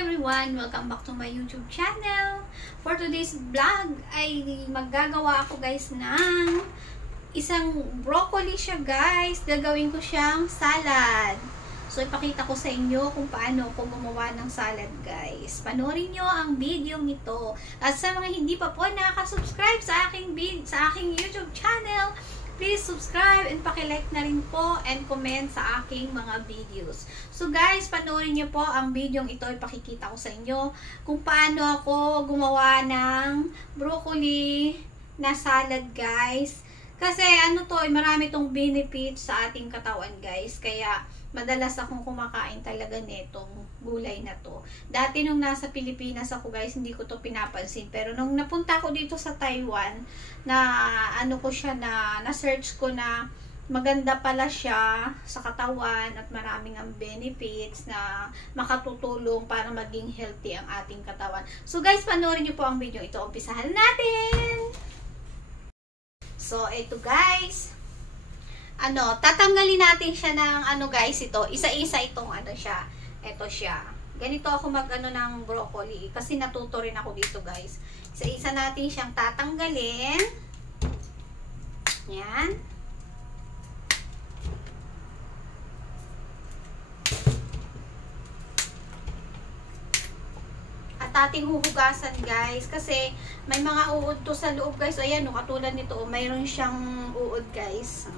everyone! Welcome back to my YouTube channel. For today's vlog ay maggagawa ako guys ng isang broccoli siya guys. Gagawin ko siyang salad. So ipakita ko sa inyo kung paano ako gumawa ng salad guys. Panoorin nyo ang video nito. At sa mga hindi pa po nakaka-subscribe sa aking YouTube channel, please subscribe and paki-like na rin po and comment sa aking mga videos. So guys, panoorin niyo po ang video ito. Ipakikita ko sa inyo kung paano ako gumawa ng broccoli na salad guys. Kasi ano to, marami tong benefits sa ating katawan guys. Kaya madalas akong kumakain talaga netong gulay na to. Dati nung nasa Pilipinas ako guys, hindi ko to pinapansin. Pero nung napunta ko dito sa Taiwan, na ano ko siya na-search ko na maganda pala siya sa katawan at maraming ang benefits na makatutulong para maging healthy ang ating katawan. So guys, panoorin niyo po ang video ito. Umpisahan natin! So, ito guys. Tatanggalin natin siya ng guys, ito. Isa-isa itong siya. Ito siya. Ganito ako ng broccoli. Kasi natuto rin ako dito guys. Isa-isa natin siyang tatanggalin. Yan. At ating huhugasan guys. Kasi may mga uod to sa loob guys. Ayan, katulad nito. Mayroon siyang uod guys.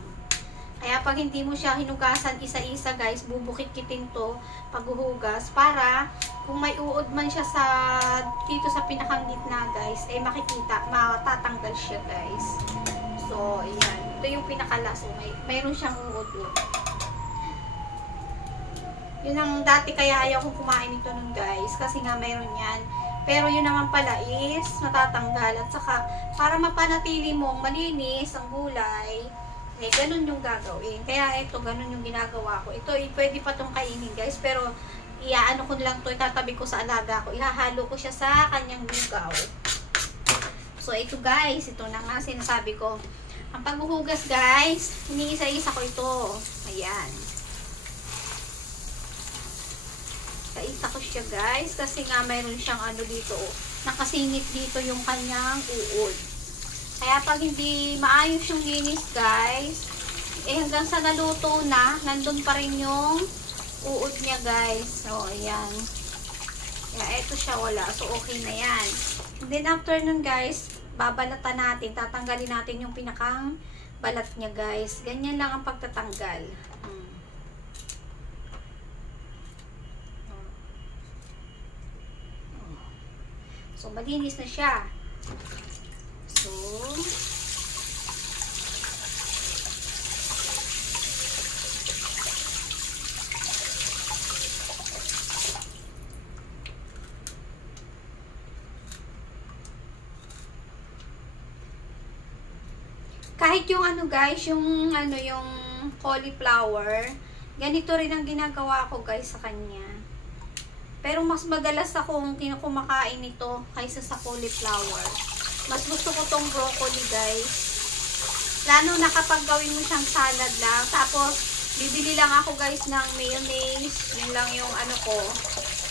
Kaya pag hindi mo siya hinugasan isa-isa guys, bubukit-kitin to paghuhugas para kung may uod man siya dito sa pinakang gitna guys, makikita, matatanggal siya guys. So, ayan. Ito yung pinakalas. Mayroon siyang uod. Yun ang dati kaya ayaw kong kumain nito nun guys, kasi nga mayroon yan. Pero yun naman pala is matatanggal. At saka, para mapanatili mong malinis ang gulay, ganun yung gagawin. Kaya ito, ganun yung ginagawa ko. Ito, pwede pa itong kainin guys. Pero, iaano ko lang ito, itatabi ko sa alaga ko. Ihahalo ko siya sa kanyang lugaw. So, ito guys, ito na nga sinasabi ko. Ang paghuhugas guys, iniisa-isa ko ito. Ayan. Isa-isa ko siya guys. Kasi nga mayroon siyang dito. Nakasingit dito yung kanyang uod. Kaya pag hindi maayos yung linis guys, hanggang sa naluto na, nandun pa rin yung uod niya guys. So, ayan. Kaya eto siya wala. So, okay na yan. And then after nun guys, babalatan natin. Tatanggalin natin yung pinakang balat niya guys. Ganyan lang ang pagtatanggal. So, malinis na siya. So, kahit yung guys, yung cauliflower, ganito rin ang ginagawa ko guys sa kanya. Pero mas madalas akong kumakain nito kaysa sa cauliflower. Mas gusto ko tong broccoli guys. Lalo na kapag gawin mo siyang salad lang. Tapos, bibili lang ako guys ng mayonnaise. Yun lang yung ko.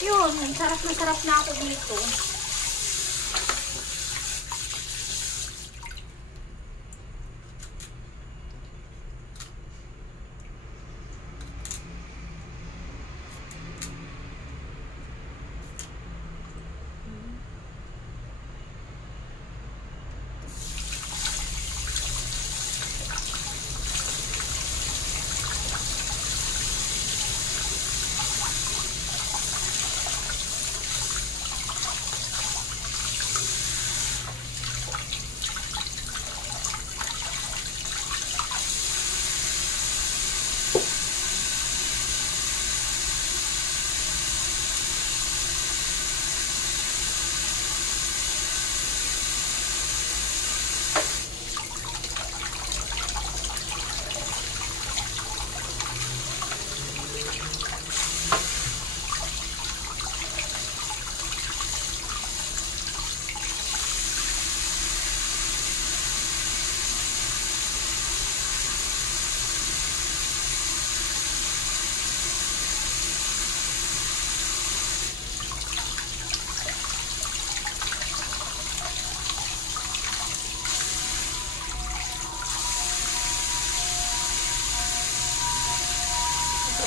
Yun, sarap na ako dito.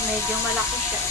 Medyo malaki siya.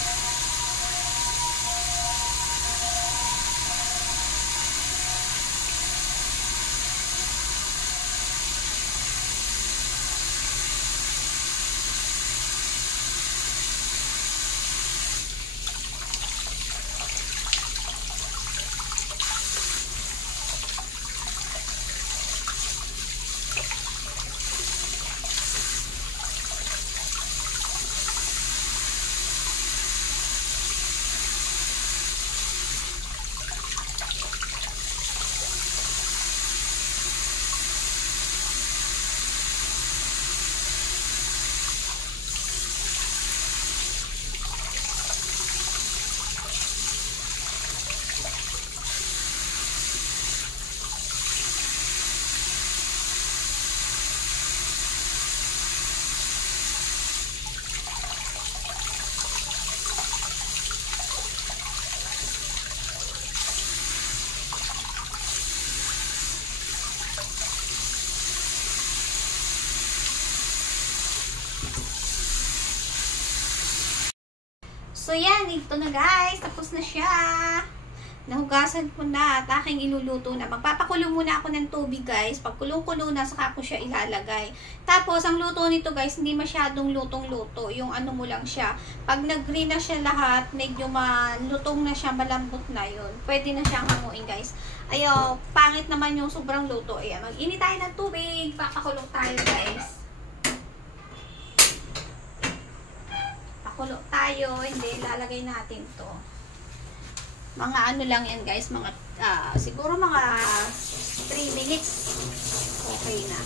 So, yan. Ito na, guys. Tapos na siya. Nahugasan ko na at aking iluluto na. Magpapakulo muna ako ng tubig, guys. Pag kulong-kulo na, saka ko siya ilalagay. Tapos, ang luto nito, guys, hindi masyadong lutong-luto. Yung ano mo lang siya. Pag nag-green na siya lahat, medyo malutong na siya, malambot na yun. Pwede na siyang hanguin, guys. Ayo, pangit naman yung sobrang luto. Ayan, mag-init tayo ng tubig. Papakulo tayo, guys. Pakulo tayo. Hindi, lalagay natin to. Mga ano lang yan, guys. Mga, siguro mga 3 minutes. Okay na.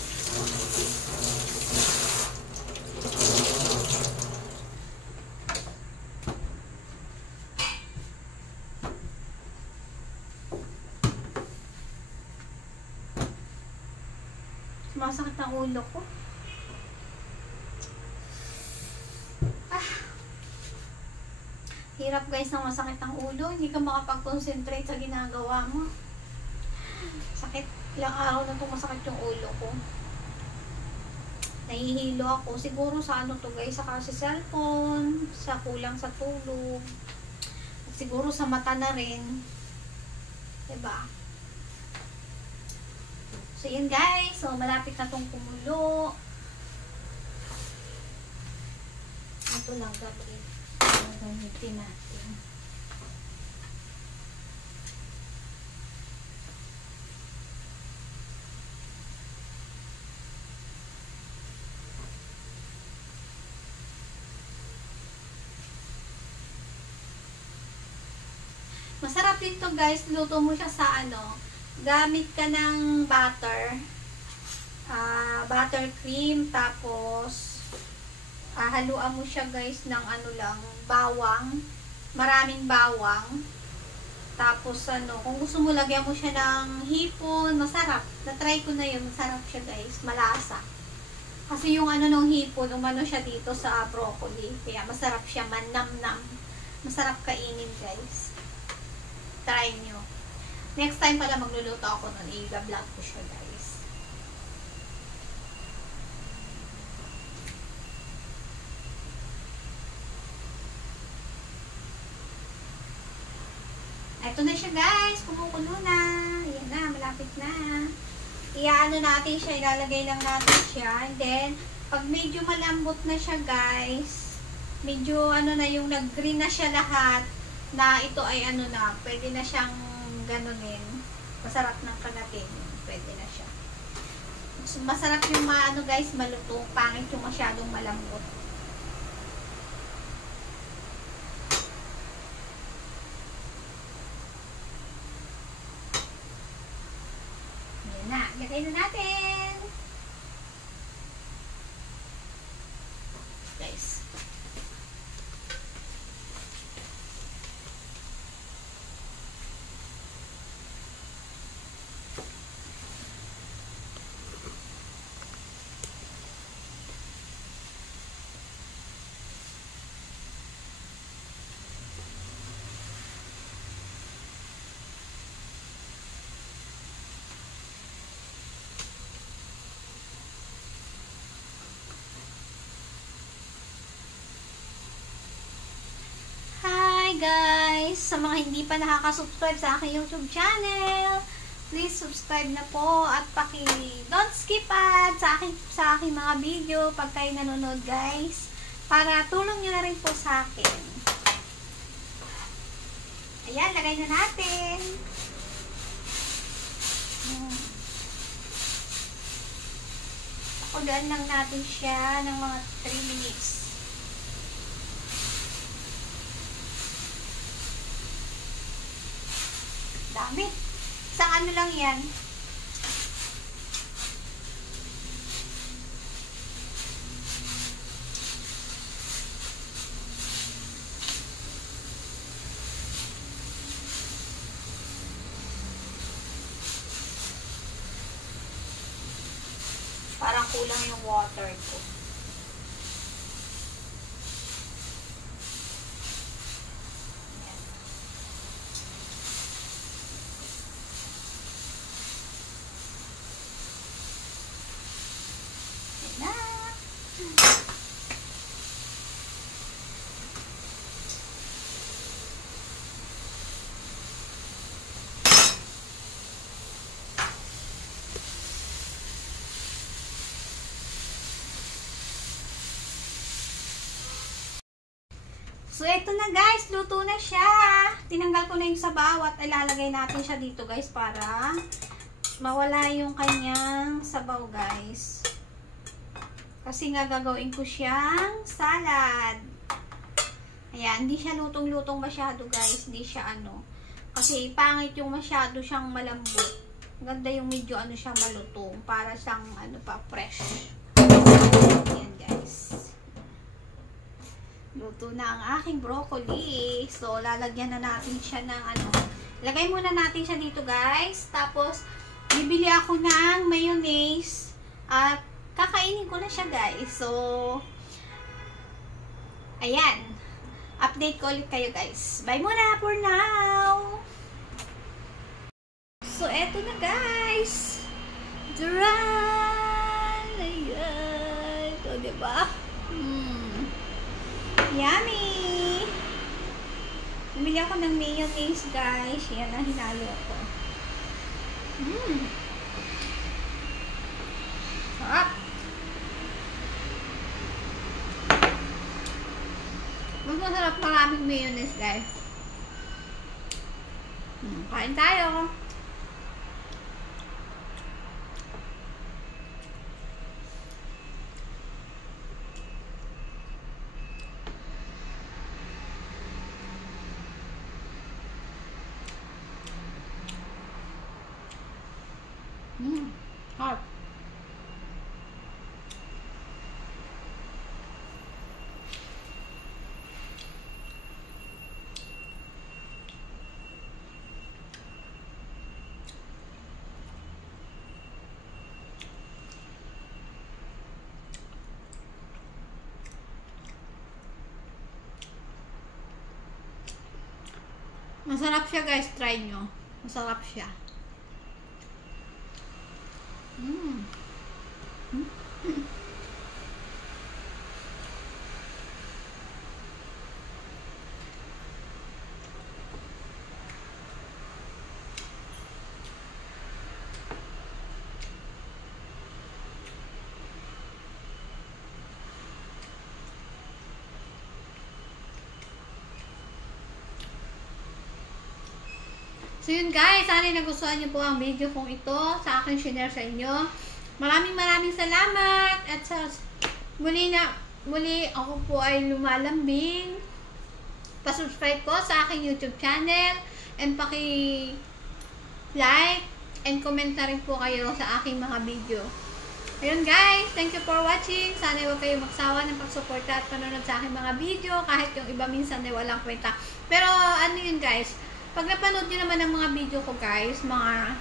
Sumasakit ang ulo ko. Hirap, guys, na masakit ang ulo. Hindi ka makapag-concentrate sa ginagawa mo. Sakit. Ilang araw na itong masakit yung ulo ko. Nahihilo ako. Siguro sa ano to, guys, sa kasi cellphone, sa kulang sa tulog. At siguro sa mata na rin. Diba? So, yun, guys. So, malapit na itong kumulo. Ito lang gagawin. Gamitin natin. Masarap din to, guys. Luto mo siya sa ano. Gamit ka ng butter. Butter cream. Tapos haluan mo siya, guys, ng ano lang, bawang. Maraming bawang. Tapos ano, kung gusto mo lagyan mo siya ng hipon, masarap. Na-try ko na yun, masarap siya, guys. Malasa. Kasi yung ano ng hipon, umano siya dito sa broccoli. Kaya masarap siya, manam-nam. Masarap kainin, guys. Try nyo. Next time pala magluluto ako nun, i-vlog ko siya, guys. Ito na siya, guys. Kumukulo na. Ayan na, malapit na. Iaano natin siya, ilalagay lang natin siya. And then, pag medyo malambot na siya, guys, medyo ano na yung nag-green na siya lahat, na ito ay ano na, pwede na siyang ganunin. Masarap ng kagatin. Pwede na siya. Masarap yung ano, guys, malutong. Pangit yung masyadong malambot. Na, lagay na natin. Guys. sa mga hindi pa nakaka-subscribe sa aking YouTube channel, please subscribe na po at don't skip ads sa aking mga video pag kayo nanonood guys, para tulong nyo na rin po sa akin. Ayan, lagay na natin. Pakulaan lang natin siya ng mga 3 minutes. Dami. Isang ano lang yan. Parang kulang yung water ko. So, ito na guys. Luto na siya. Tinanggal ko na yung sabaw at ilalagay natin siya dito guys para mawala yung kanyang sabaw guys. Kasi nga gagawin ko siyang salad. Ayan. Hindi siya lutong-lutong masyado guys. Hindi siya ano. Kasi pangit yung masyado siyang malambot. Ganda yung medyo ano siya malutong. Para siyang ano pa fresh. Ayan guys. Luto na ang aking broccoli. So, lalagyan na natin siya ng ano. Lagay muna natin siya dito, guys. Tapos, bibili ako ng mayonnaise. At, kakainin ko na siya, guys. So, ayan. Update ko ulit kayo, guys. Bye muna for now. So, eto na, guys. Duran! Ayan. Ito, diba? Yummy! Bumili ako ng mayonnaise, guys. Yan ang hinalo ko. Sarap! Mas masarap maraming mayonnaise, guys. Kain tayo! Hot. Masarap siya guys, try nyo. Masarap siya. So yun guys, sana nagustuhan niyo po ang video kong ito sa akin share sa inyo. Maraming salamat at sa muli ako po ay lumalambing. Pa-subscribe po sa aking YouTube channel and paki-like and comment na rin po kayo sa aking mga video. Ayun guys, thank you for watching. Sana huwag kayo magsawa ng pagsuporta at panonood sa aking mga video kahit yung iba minsan ay walang kwenta. Pero ano yun guys, pag napanood nyo naman ang mga video ko guys, mga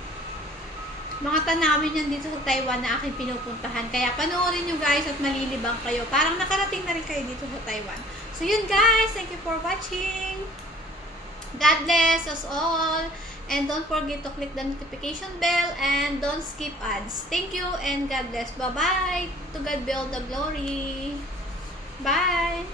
tanawin yan dito sa Taiwan na aking pinupuntahan. Kaya panoorin nyo guys at malilibang kayo. Parang nakarating na rin kayo dito sa Taiwan. So yun guys, thank you for watching. God bless us all. And don't forget to click the notification bell and don't skip ads. Thank you and God bless. Bye-bye. To God be all the glory. Bye.